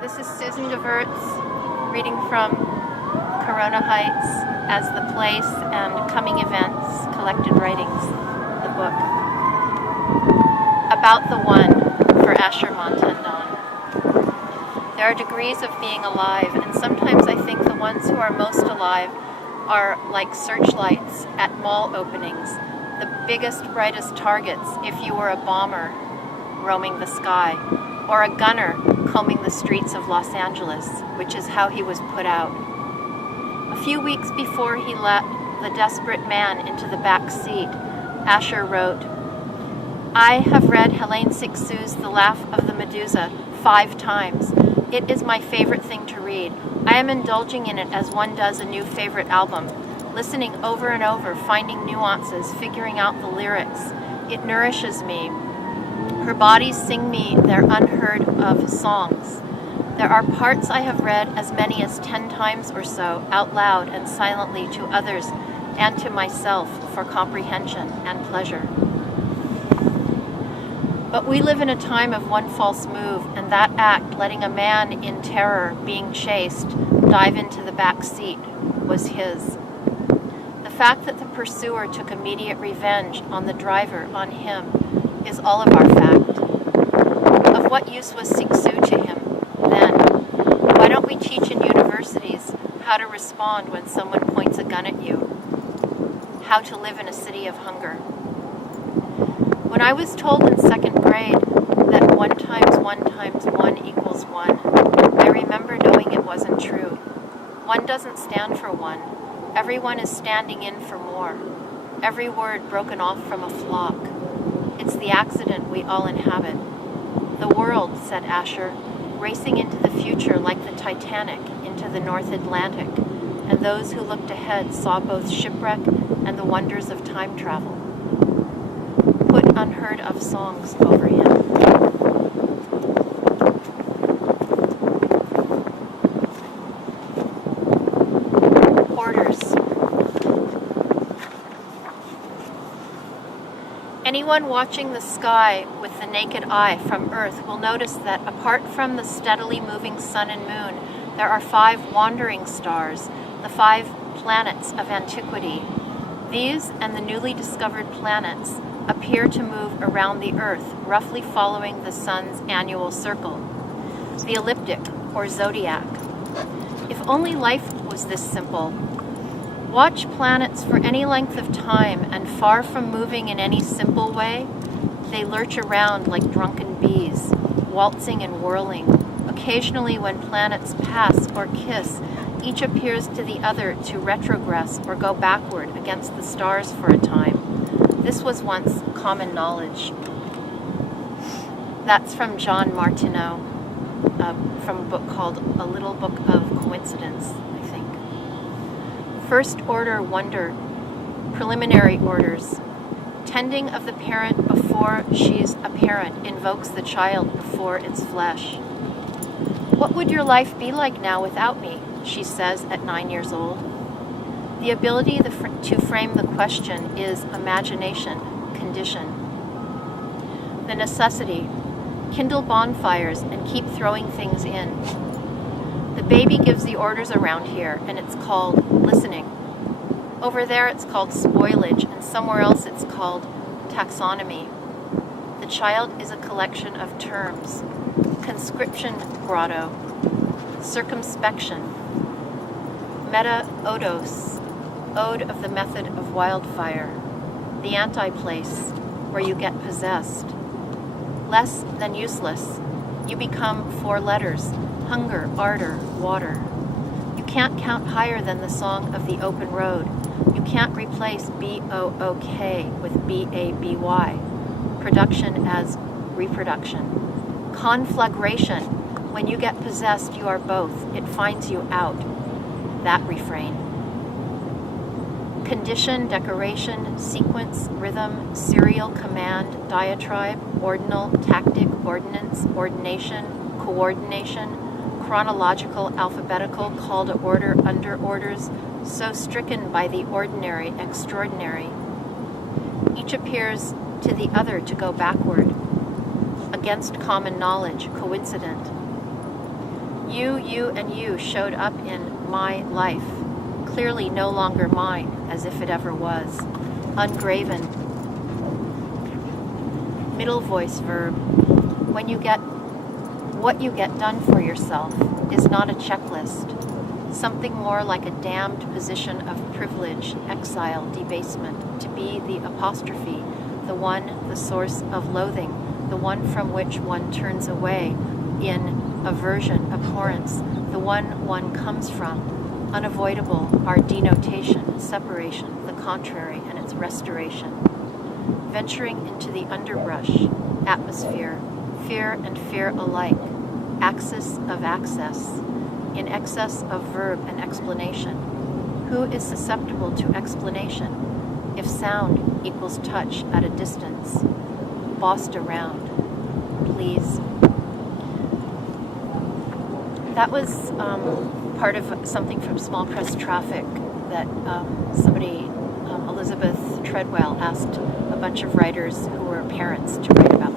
This is Susan Gevirtz reading from Corona Heights as the Place and Coming Events, Collected Writings, the book. About the One for Asher Montandon. There are degrees of being alive, and sometimes I think the ones who are most alive are like searchlights at mall openings, the biggest, brightest targets if you were a bomber roaming the sky, or a gunner combing the streets of Los Angeles, which is how he was put out. A few weeks before he let the desperate man into the back seat, Asher wrote, "I have read Helene Cixous's The Laugh of the Medusa 5 times. It is my favorite thing to read. I am indulging in it as one does a new favorite album, listening over and over, finding nuances, figuring out the lyrics. It nourishes me. Her bodies sing me their unheard of songs. There are parts I have read as many as 10 times or so, out loud and silently to others and to myself for comprehension and pleasure. But we live in a time of one false move, and that act, letting a man in terror, being chased, dive into the back seat, was his. The fact that the pursuer took immediate revenge on the driver, on him, is all of our fact. Of what use was Cixous to him then? Why don't we teach in universities how to respond when someone points a gun at you? How to live in a city of hunger? When I was told in 2nd grade that 1 times 1 times 1 equals 1, I remember knowing it wasn't true. 1 doesn't stand for 1. Everyone is standing in for more. Every word broken off from a flock. It's the accident we all inhabit. The world, said Asher, racing into the future like the Titanic into the North Atlantic, and those who looked ahead saw both shipwreck and the wonders of time travel. Put unheard of songs over him. Orders. Anyone watching the sky with the naked eye from Earth will notice that apart from the steadily moving sun and moon, there are 5 wandering stars, the 5 planets of antiquity. These and the newly discovered planets appear to move around the Earth, roughly following the sun's annual circle, the ecliptic or zodiac. If only life was this simple. Watch planets for any length of time, and far from moving in any simple way, they lurch around like drunken bees, waltzing and whirling. Occasionally when planets pass or kiss, each appears to the other to retrogress or go backward against the stars for a time. This was once common knowledge. That's from John Martineau, from a book called A Little Book of Coincidence, I think. First order wonder, preliminary orders. Tending of the parent before she's a parent invokes the child before its flesh. What would your life be like now without me? She says at 9 years old. The ability to frame the question is imagination, condition. The necessity, kindle bonfires and keep throwing things in. The baby gives the orders around here, and it's called listening. Over there it's called spoilage, and somewhere else it's called taxonomy. The child is a collection of terms. Conscription grotto, circumspection, meta-odos, ode of the method of wildfire, the anti-place, where you get possessed. Less than useless, you become 4 letters, hunger, ardor, water. You can't count higher than the song of the open road. You can't replace B-O-O-K with B-A-B-Y, production as reproduction. Conflagration, when you get possessed, you are both. It finds you out. That refrain. Condition, decoration, sequence, rhythm, serial, command, diatribe, ordinal, tactic, ordinance, ordination, coordination, chronological, alphabetical, call to order, under orders, so stricken by the ordinary, extraordinary. Each appears to the other to go backward, against common knowledge, coincident. You, and you showed up in my life, clearly no longer mine, as if it ever was. Ungraven. Middle voice verb. What you get done for yourself is not a checklist. Something more like a damned position of privilege, exile, debasement, to be the apostrophe, the one, the source of loathing, the one from which one turns away in aversion, abhorrence, the one comes from, unavoidable, our denotation, separation, the contrary, and its restoration. Venturing into the underbrush, atmosphere, fear and fear alike, axis of access, in excess of verb and explanation. Who is susceptible to explanation? If sound equals touch at a distance, bossed around, please. That was part of something from Small Press Traffic that somebody, Elizabeth Treadwell, asked a bunch of writers who were parents to write about.